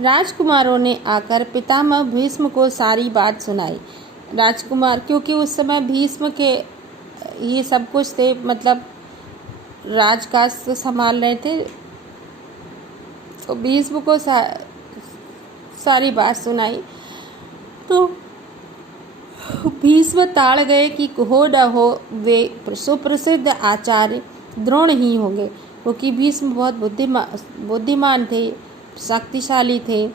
राजकुमारों ने आकर पितामह भीष्म को सारी बात सुनाई। राजकुमार, क्योंकि उस समय भीष्म के ये सब कुछ थे, मतलब राजकाज संभाल रहे थे, तो भीष्म को सारी बात सुनाई। तो भीष्म ताड़ गए कि हो न हो वे सुप्रसिद्ध आचार्य द्रोण ही होंगे, क्योंकि भीष्म बहुत बुद्धिमान थे, शक्तिशाली थे,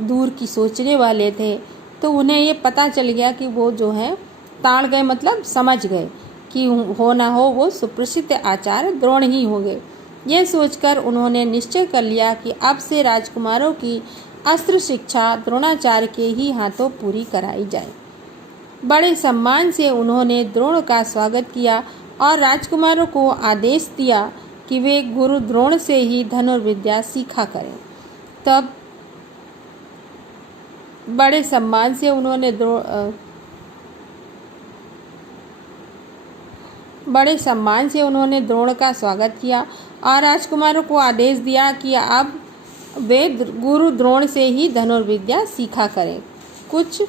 दूर की सोचने वाले थे। तो उन्हें ये पता चल गया कि वो जो है ताड़ गए, मतलब समझ गए कि हो ना हो वो सुप्रसिद्ध आचार्य द्रोण ही होंगे। यह सोचकर उन्होंने निश्चय कर लिया कि अब से राजकुमारों की अस्त्र शिक्षा द्रोणाचार्य के ही हाथों पूरी कराई जाए। बड़े सम्मान से उन्होंने द्रोण का स्वागत किया और राजकुमारों को आदेश दिया कि वे गुरु द्रोण से ही धनुर्विद्या सीखा करें। तब बड़े सम्मान से उन्होंने द्रोण का स्वागत किया और राजकुमारों को आदेश दिया कि अब वे गुरु द्रोण से ही धनुर्विद्या सीखा करें। कुछ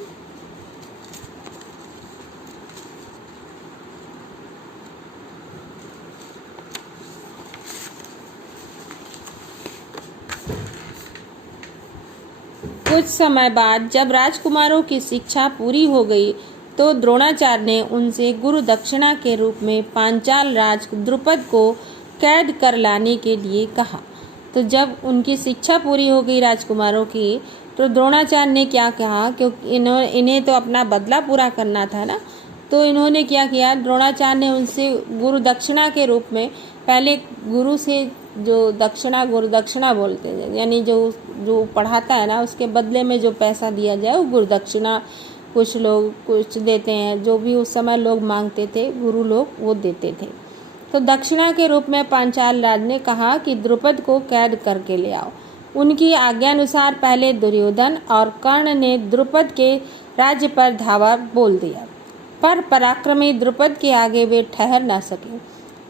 समय बाद जब राजकुमारों की शिक्षा पूरी हो गई तो द्रोणाचार्य ने उनसे गुरु दक्षिणा के रूप में पांचाल राज द्रुपद को कैद कर लाने के लिए कहा। तो जब उनकी शिक्षा पूरी हो गई राजकुमारों की, तो द्रोणाचार्य ने क्या कहा, क्योंकि इन्हें तो अपना बदला पूरा करना था ना, तो इन्होंने क्या किया, द्रोणाचार्य ने उनसे गुरु दक्षिणा के रूप में, पहले गुरु से जो दक्षिणा, गुरु दक्षिणा बोलते हैं, यानी जो पढ़ाता है ना, उसके बदले में जो पैसा दिया जाए वो गुरु दक्षिणा। कुछ लोग कुछ देते हैं, जो भी उस समय लोग मांगते थे, गुरु लोग वो देते थे। तो दक्षिणा के रूप में पांचाल राज ने कहा कि द्रुपद को कैद करके ले आओ। उनकी आज्ञानुसार पहले दुर्योधन और कर्ण ने द्रुपद के राज्य पर धावा बोल दिया, पर पराक्रमी द्रुपद के आगे वे ठहर न सके,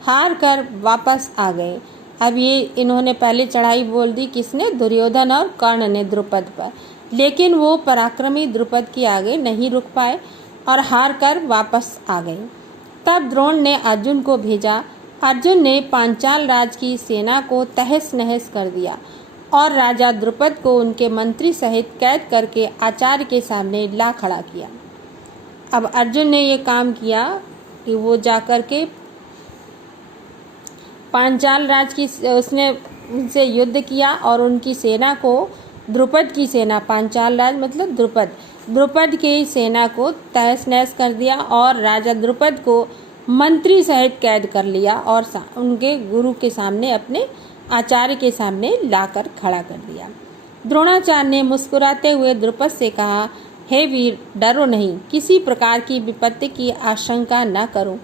हार कर वापस आ गए। अब ये इन्होंने पहले चढ़ाई बोल दी, किसने, दुर्योधन और कर्ण ने द्रुपद पर, लेकिन वो पराक्रमी द्रुपद के आगे नहीं रुक पाए और हार कर वापस आ गए। तब द्रोण ने अर्जुन को भेजा। अर्जुन ने पांचाल राज की सेना को तहस नहस कर दिया और राजा द्रुपद को उनके मंत्री सहित कैद करके आचार्य के सामने ला खड़ा किया। अब अर्जुन ने ये काम किया कि वो जाकर के पांचाल राज की उसने उनसे युद्ध किया और उनकी सेना को, द्रुपद की सेना, पांचाल राज मतलब द्रुपद की सेना को तहस नहस कर दिया और राजा द्रुपद को मंत्री सहित कैद कर लिया और उनके गुरु के सामने, अपने आचार्य के सामने लाकर खड़ा कर दिया। द्रोणाचार्य ने मुस्कुराते हुए द्रुपद से कहा, हे वीर, डरो नहीं, किसी प्रकार की विपत्ति की आशंका न करो।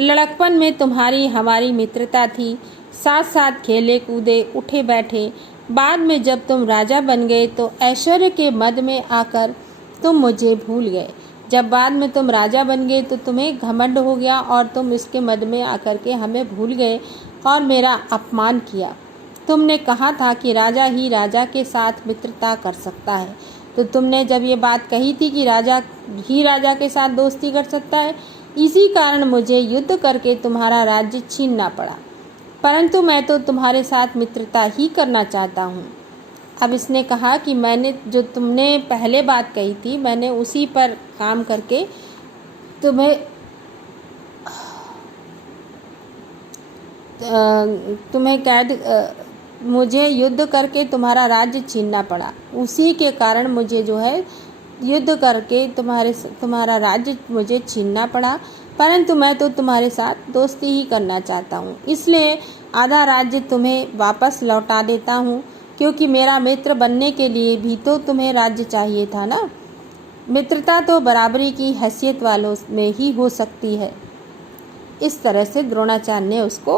लड़कपन में तुम्हारी हमारी मित्रता थी, साथ साथ खेले कूदे, उठे बैठे। बाद में जब तुम राजा बन गए तो ऐश्वर्य के मद में आकर तुम मुझे भूल गए। जब बाद में तुम राजा बन गए तो तुम्हें घमंड हो गया और तुम इसके मद में आकर के हमें भूल गए और मेरा अपमान किया। तुमने कहा था कि राजा ही राजा के साथ मित्रता कर सकता है, तो तुमने जब ये बात कही थी कि राजा ही राजा के साथ दोस्ती कर सकता है, इसी कारण मुझे युद्ध करके तुम्हारा राज्य छीनना पड़ा, परंतु मैं तो तुम्हारे साथ मित्रता ही करना चाहता हूँ। अब इसने कहा कि मैंने जो तुमने पहले बात कही थी, मैंने उसी पर काम करके तुम्हें मुझे युद्ध करके तुम्हारा राज्य छीनना पड़ा, उसी के कारण मुझे जो है युद्ध करके तुम्हारा राज्य मुझे छीनना पड़ा, परंतु मैं तो तुम्हारे साथ दोस्ती ही करना चाहता हूँ, इसलिए आधा राज्य तुम्हें वापस लौटा देता हूँ, क्योंकि मेरा मित्र बनने के लिए भी तो तुम्हें राज्य चाहिए था ना। मित्रता तो बराबरी की हैसियत वालों में ही हो सकती है। इस तरह से द्रोणाचार्य ने उसको